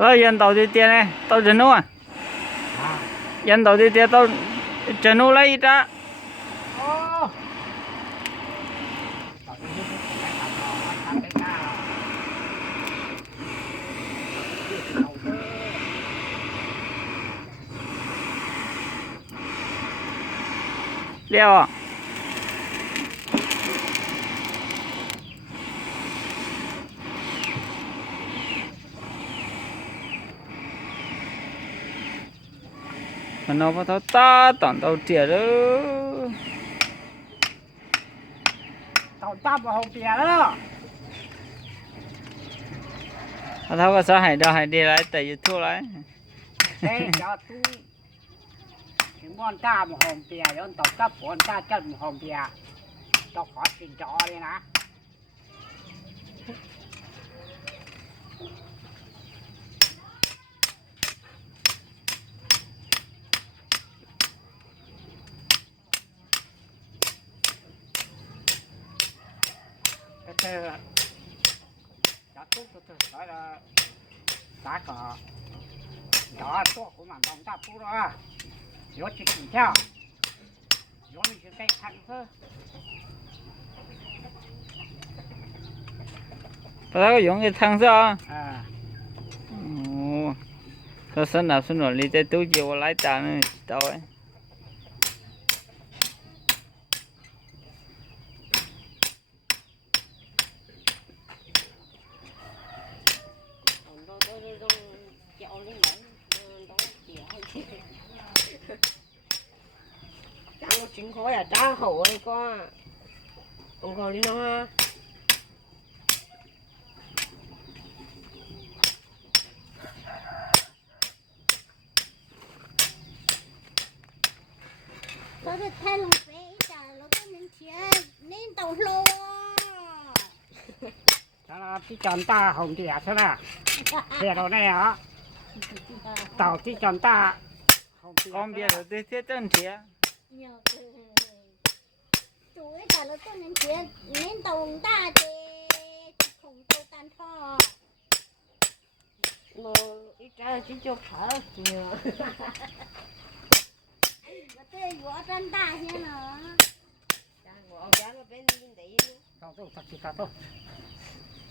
Dân tàu đi tiền này, tàu chân à? Dân tàu đi tiền tàu chân lấy ra. Leo à? Mà nó có tháo ta toàn tàu tiền đó. Tàu ta vào hồng tiền đó. Tháo có sao hay đâu hay đi lại tại YouTube lại. Đây cho tu những con ta một hồng tiền, những tàu ta bọn ta chân một hồng tiền, tao khó xin cho đi nè. Thế đã tốt tôi nói là đã có đó tốt của mình đồng ta phụ đó, nhớ chỉ kiểm tra, nhớ mình chỉ cái thằng thôi. Tao có dùng cái thằng sao? À. Ồ. Tao sẵn nào xin rồi, đi tới túi chiều lái trả nữa, tao ấy. Nó chính khói à cha hổ đây có ông còn đi nó ha nó được thay lòng phế trả nó có nên chia nên tàu lô Đó là cái chọn ta hồng tiền thế nào? Tiền đồ này hả? Tàu cái chọn ta hồng tiền. Con biết rồi, tôi thiết chân thiệt. chú ấy trả nó có nên chia nên tàu ta thì không tàu tan thọ nó ít ra chỉ cho phở nhiều có thể võ trên ta thế nào cha ngõ giá nó bên đi đấy Tàu tôi thật sự thật thôi.